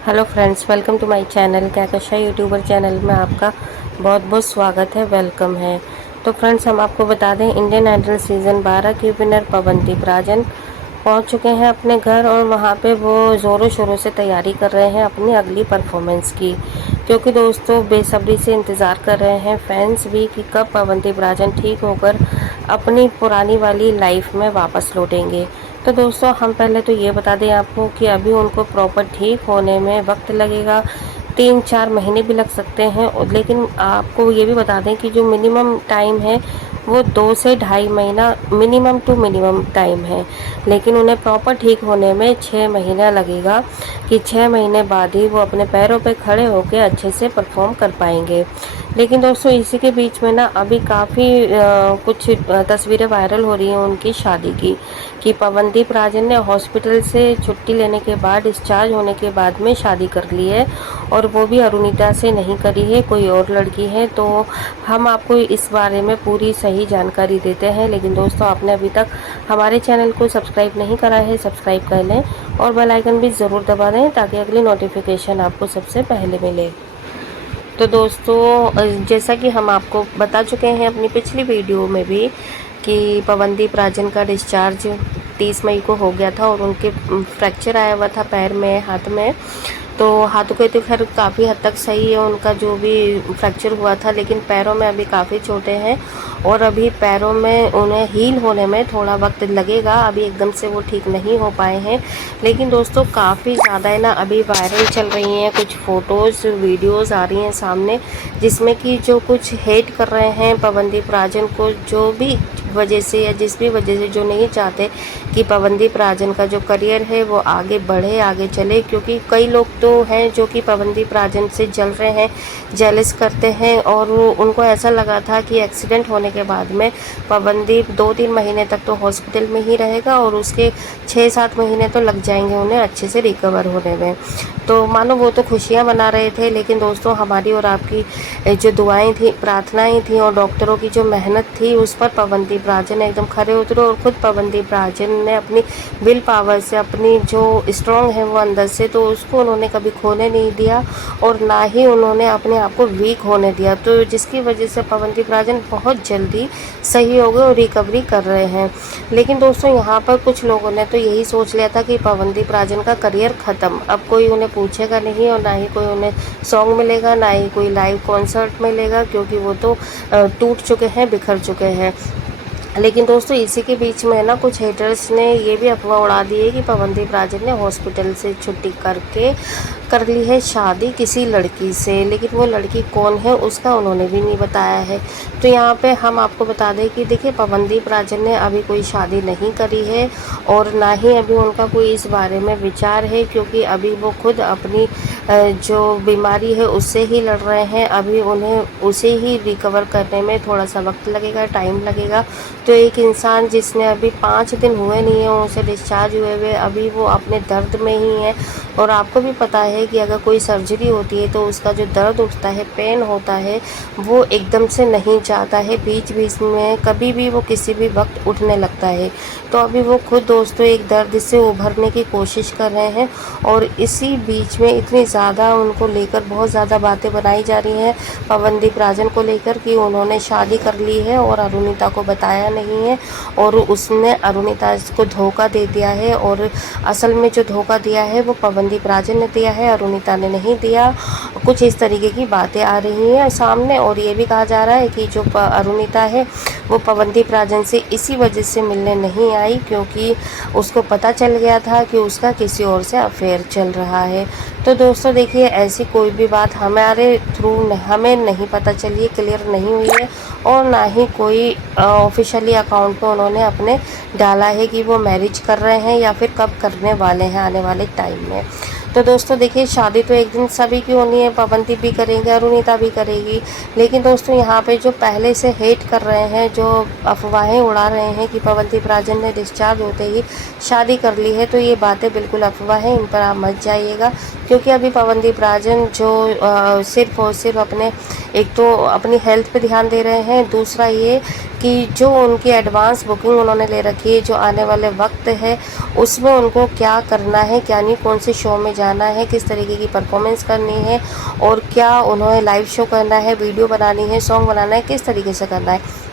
Hello friends, welcome to my channel Kahkasha youtuber channel में आपका बहुत बहुत स्वागत है, वेलकम है। तो फ्रेंड्स, हम आपको बता दें, इंडियन आइडल सीज़न 12 की विनर पवनदीप राजन पहुंच चुके हैं अपने घर और वहां पे वो ज़ोरों शोरों से तैयारी कर रहे हैं अपनी अगली परफॉर्मेंस की। क्योंकि दोस्तों बेसब्री से इंतज़ार कर रहे हैं फैंस भी कि कब पवनदीप राजन ठीक होकर अपनी पुरानी वाली लाइफ में वापस लौटेंगे। तो दोस्तों, हम पहले तो ये बता दें आपको कि अभी उनको प्रॉपर ठीक होने में वक्त लगेगा, 3-4 महीने भी लग सकते हैं। और लेकिन आपको ये भी बता दें कि जो मिनिमम टाइम है वो 2 से ढाई महीना मिनिमम टू मिनिमम टाइम है। लेकिन उन्हें प्रॉपर ठीक होने में 6 महीना लगेगा, कि 6 महीने बाद ही वो अपने पैरों पे खड़े होकर अच्छे से परफॉर्म कर पाएंगे। लेकिन दोस्तों, इसी के बीच में ना अभी काफ़ी कुछ तस्वीरें वायरल हो रही हैं उनकी शादी की, कि पवनदीप राजन ने हॉस्पिटल से छुट्टी लेने के बाद, डिस्चार्ज होने के बाद में शादी कर ली है, और वो भी अरुणिता से नहीं करी है, कोई और लड़की है। तो हम आपको इस बारे में पूरी सही जानकारी देते हैं। लेकिन दोस्तों, आपने अभी तक हमारे चैनल को सब्सक्राइब नहीं करा है, सब्सक्राइब कर लें और बेल आइकन भी ज़रूर दबा दें ताकि अगली नोटिफिकेशन आपको सबसे पहले मिले। तो दोस्तों, जैसा कि हम आपको बता चुके हैं अपनी पिछली वीडियो में भी, कि पवनदीप राजन का डिस्चार्ज 30 मई को हो गया था और उनके फ्रैक्चर आया हुआ था पैर में, हाथ में। तो हाथों के तो खैर काफ़ी हद तक सही है उनका जो भी फ्रैक्चर हुआ था, लेकिन पैरों में अभी काफ़ी चोटें हैं और अभी पैरों में उन्हें हील होने में थोड़ा वक्त लगेगा। अभी एकदम से वो ठीक नहीं हो पाए हैं। लेकिन दोस्तों, काफ़ी ज़्यादा है ना अभी वायरल चल रही हैं कुछ फ़ोटोज़, वीडियोज़ आ रही हैं सामने, जिसमें कि जो कुछ हेट कर रहे हैं पवनदीप राजन को, जो भी वजह से या जिस भी वजह से, जो नहीं चाहते कि पवनदीप राजन का जो करियर है वो आगे बढ़े, आगे चले। क्योंकि कई लोग तो हैं जो कि पवनदीप राजन से जल रहे हैं, जेलस करते हैं, और उनको ऐसा लगा था कि एक्सीडेंट होने के बाद में पवनदीप 2-3 महीने तक तो हॉस्पिटल में ही रहेगा और उसके 6-7 महीने तो लग जाएंगे उन्हें अच्छे से रिकवर होने में। तो मानो वो तो खुशियाँ मना रहे थे, लेकिन दोस्तों, हमारी और आपकी जो दुआएं थी, प्रार्थनाएं थी और डॉक्टरों की जो मेहनत थी, उस पर पवनदीप राजन एकदम खरे उतरे। और खुद पवनदीप राजन ने अपनी विल पावर से, अपनी जो स्ट्रॉन्ग है वो अंदर से, तो उसको उन्होंने कभी खोने नहीं दिया और ना ही उन्होंने अपने आप को वीक होने दिया। तो जिसकी वजह से पवनदीप राजन बहुत जल्दी सही हो गए और रिकवरी कर रहे हैं। लेकिन दोस्तों, यहाँ पर कुछ लोगों ने तो यही सोच लिया था कि पवनदीप राजन का करियर ख़त्म, अब कोई उन्हें पूछेगा नहीं और ना ही कोई उन्हें सॉन्ग मिलेगा, ना ही कोई लाइव कॉन्सर्ट मिलेगा, क्योंकि वो तो टूट चुके हैं, बिखर चुके हैं। लेकिन दोस्तों, इसी के बीच में ना कुछ हेटर्स ने ये भी अफवाह उड़ा दी है कि पवनदीप राजन ने हॉस्पिटल से छुट्टी करके कर ली है शादी किसी लड़की से। लेकिन वो लड़की कौन है उसका उन्होंने भी नहीं बताया है। तो यहाँ पे हम आपको बता दें कि देखिए, पवनदीप राजन ने अभी कोई शादी नहीं करी है और ना ही अभी उनका कोई इस बारे में विचार है, क्योंकि अभी वो खुद अपनी जो बीमारी है उससे ही लड़ रहे हैं। अभी उन्हें उसे ही रिकवर करने में थोड़ा सा वक्त लगेगा, टाइम लगेगा। तो एक इंसान जिसने अभी 5 दिन हुए नहीं है उसे डिस्चार्ज हुए, अभी वो अपने दर्द में ही है। और आपको भी पता है कि अगर कोई सर्जरी होती है तो उसका जो दर्द उठता है, पेन होता है, वो एकदम से नहीं जाता है, बीच बीच में कभी भी वो किसी भी वक्त उठने लगता है। तो अभी वो खुद दोस्तों एक दर्द से उभरने की कोशिश कर रहे हैं और इसी बीच में इतनी ज़्यादा उनको लेकर बहुत ज़्यादा बातें बनाई जा रही हैं पवनदीप राजन को लेकर, कि उन्होंने शादी कर ली है और अरुणिता को बताया नहीं है और उसने अरुणिता को धोखा दे दिया है। और असल में जो धोखा दिया है वो पवनदीप राजन ने दिया है, अरुणिता ने नहीं दिया। कुछ इस तरीके की बातें आ रही हैं सामने और ये भी कहा जा रहा है कि जो अरुणिता है वो पवनदीप राजन से इसी वजह से मिलने नहीं आई, क्योंकि उसको पता चल गया था कि उसका किसी और से अफेयर चल रहा है। तो दोस्तों देखिए, ऐसी कोई भी बात हमारे थ्रू हमें नहीं पता चली, क्लियर नहीं हुई है और ना ही कोई ऑफिशियली अकाउंट पे उन्होंने अपने डाला है कि वो मैरिज कर रहे हैं या फिर कब करने वाले हैं आने वाले टाइम में। तो दोस्तों देखिए, शादी तो एक दिन सभी की होनी है, पवनदीप भी करेंगे, अरुणिता भी करेगी। लेकिन दोस्तों, यहाँ पे जो पहले से हेट कर रहे हैं, जो अफवाहें उड़ा रहे हैं कि पवनदीप राजन ने डिस्चार्ज होते ही शादी कर ली है, तो ये बातें बिल्कुल अफवाह हैं, इन पर आप मत जाइएगा। क्योंकि अभी पवनदीप राजन जो सिर्फ और सिर्फ अपने, एक तो अपनी हेल्थ पे ध्यान दे रहे हैं, दूसरा ये कि जो उनकी एडवांस बुकिंग उन्होंने ले रखी है, जो आने वाले वक्त है उसमें उनको क्या करना है, क्या नहीं, कौन से शो में जाना है, किस तरीके की परफॉर्मेंस करनी है और क्या उन्हें लाइव शो करना है, वीडियो बनानी है, सॉन्ग बनाना है, किस तरीके से करना है।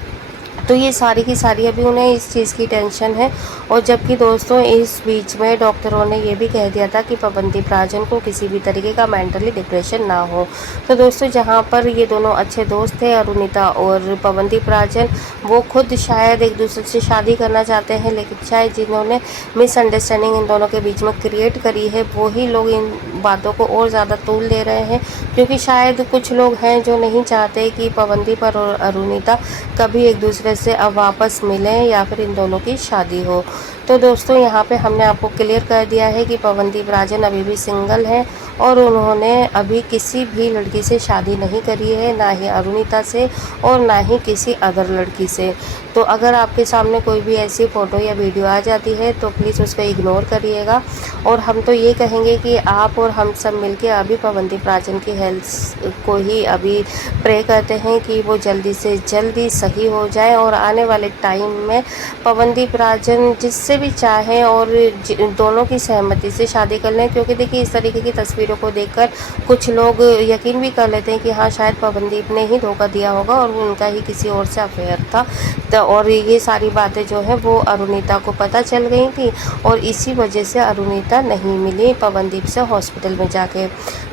तो ये सारी की सारी अभी उन्हें इस चीज़ की टेंशन है। और जबकि दोस्तों इस बीच में डॉक्टरों ने ये भी कह दिया था कि पवनदीप राजन को किसी भी तरीके का मेंटली डिप्रेशन ना हो। तो दोस्तों जहाँ पर ये दोनों अच्छे दोस्त थे, अरुणिता और पवनदीप राजन, वो खुद शायद एक दूसरे से शादी करना चाहते हैं, लेकिन शायद जिन्होंने मिसअंडरस्टैंडिंग इन दोनों के बीच में क्रिएट करी है वही लोग इन बातों को और ज़्यादा तूल दे रहे हैं। क्योंकि शायद कुछ लोग हैं जो नहीं चाहते कि पवनदीप और अरुणिता कभी एक दूसरे से अब वापस मिलें या फिर इन दोनों की शादी हो। तो दोस्तों यहाँ पे हमने आपको क्लियर कर दिया है कि पवनदीप राजन अभी भी सिंगल हैं और उन्होंने अभी किसी भी लड़की से शादी नहीं करी है, ना ही अरुणिता से और ना ही किसी अदर लड़की से। तो अगर आपके सामने कोई भी ऐसी फ़ोटो या वीडियो आ जाती है तो प्लीज़ उसको इग्नोर करिएगा। और हम तो ये कहेंगे कि आप और हम सब मिलके अभी पवनदीप राजन की हेल्थ को ही अभी प्रे करते हैं कि वो जल्दी से जल्दी सही हो जाए और आने वाले टाइम में पवनदीप राजन जिससे भी चाहें और दोनों की सहमति से शादी कर लें। क्योंकि देखिए इस तरीके की तस्वीरों को देखकर कुछ लोग यकीन भी कर लेते हैं कि हाँ शायद पवनदीप ने ही धोखा दिया होगा और वो उनका ही किसी और से अफेयर था। तो और ये सारी बातें जो है वो अरुणिता को पता चल गई थी और इसी वजह से अरुणिता नहीं मिली पवनदीप से हॉस्पिटल में जाके।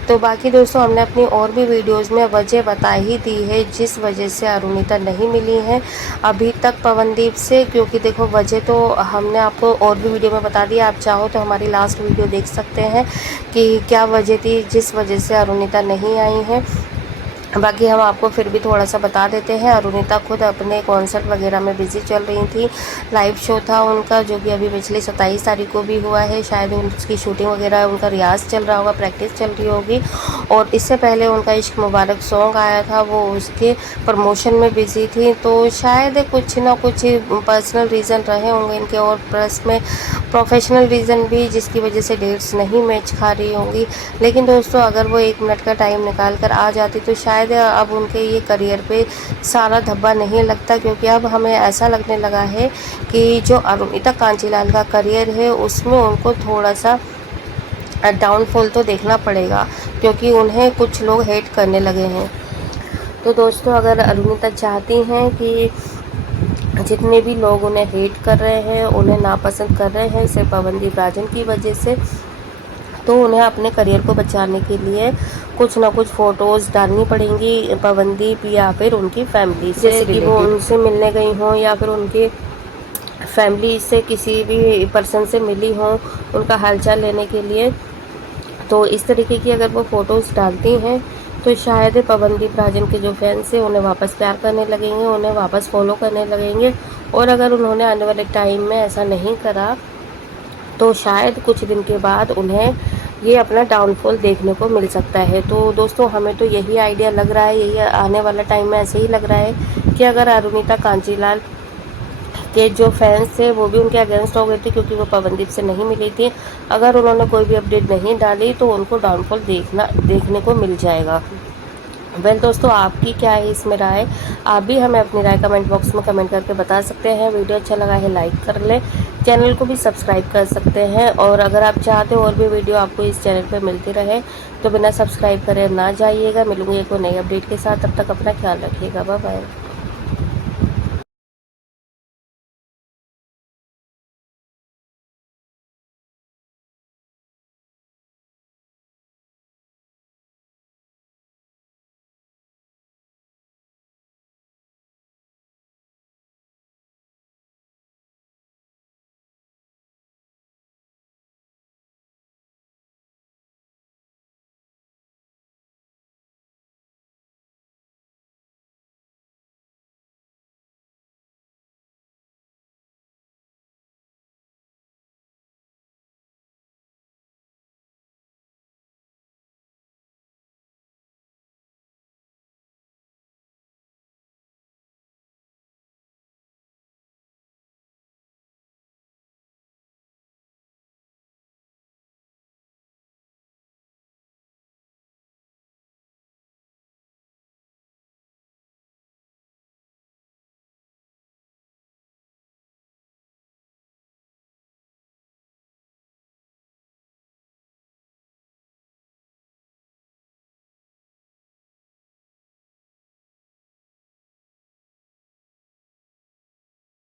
तो बाकी दोस्तों हमने अपनी और भी वीडियोस में वजह बता ही दी है जिस वजह से अरुणिता नहीं मिली है अभी तक पवनदीप से। क्योंकि देखो वजह तो हमने आपको और भी वीडियो में बता दी, आप चाहो तो हमारी लास्ट वीडियो देख सकते हैं कि क्या वजह थी जिस वजह से अरुणिता नहीं आई है। बाकी हम आपको फिर भी थोड़ा सा बता देते हैं, अरुणिता खुद अपने कॉन्सर्ट वगैरह में बिज़ी चल रही थी। लाइव शो था उनका जो कि अभी पिछली 27 तारीख को भी हुआ है, शायद उसकी शूटिंग वगैरह, उनका रियाज़ चल रहा होगा, प्रैक्टिस चल रही होगी। और इससे पहले उनका इश्क मुबारक सॉन्ग आया था, वो उसके प्रमोशन में बिज़ी थी। तो शायद कुछ ना कुछ पर्सनल रीज़न रहे होंगे इनके और प्लस में प्रोफेशनल रीज़न भी जिसकी वजह से डेट्स नहीं मैच खा रही होंगी। लेकिन दोस्तों अगर वो 1 मिनट का टाइम निकाल कर आ जाती तो शायद अब उनके ये करियर पे सारा धब्बा नहीं लगता। क्योंकि अब हमें ऐसा लगने लगा है कि जो अरुणिता कांजीलाल का करियर है उसमें उनको थोड़ा सा डाउनफॉल तो देखना पड़ेगा, क्योंकि उन्हें कुछ लोग हेट करने लगे हैं। तो दोस्तों अगर अरुणिता चाहती हैं कि जितने भी लोग उन्हें हेट कर रहे हैं, उन्हें नापसंद कर रहे हैं सिर्फ पवनदीप राजन की वजह से, तो उन्हें अपने करियर को बचाने के लिए कुछ ना कुछ फ़ोटोज़ डालनी पड़ेंगी पवनदीप या फिर उनकी फैमिली से, जैसे कि वो उनसे मिलने गई हों या फिर उनके फैमिली से किसी भी पर्सन से मिली हों उनका हालचाल लेने के लिए। तो इस तरीके की अगर वो फ़ोटोज़ डालती हैं तो शायद पवनदीप राजन के जो फैंस हैं उन्हें वापस प्यार करने लगेंगे, उन्हें वापस फॉलो करने लगेंगे। और अगर उन्होंने आने वाले टाइम में ऐसा नहीं करा तो शायद कुछ दिन के बाद उन्हें ये अपना डाउनफॉल देखने को मिल सकता है। तो दोस्तों हमें तो यही आइडिया लग रहा है, यही आने वाला टाइम में ऐसे ही लग रहा है कि अगर अरुणिता कांजीलाल के जो फैंस थे वो भी उनके अगेंस्ट हो गए थे क्योंकि वो पवनदीप से नहीं मिली थी, अगर उन्होंने कोई भी अपडेट नहीं डाली तो उनको डाउनफॉल देखने को मिल जाएगा। वेल दोस्तों आपकी क्या है इसमें राय, आप भी हमें अपनी राय कमेंट बॉक्स में कमेंट करके बता सकते हैं। वीडियो अच्छा लगा है लाइक कर लें, चैनल को भी सब्सक्राइब कर सकते हैं। और अगर आप चाहते हो और भी वीडियो आपको इस चैनल पर मिलती रहे तो बिना सब्सक्राइब करे ना जाइएगा। मिलूंगी एक नई अपडेट के साथ, तब तक अपना ख्याल रखिएगा, बाय बाय।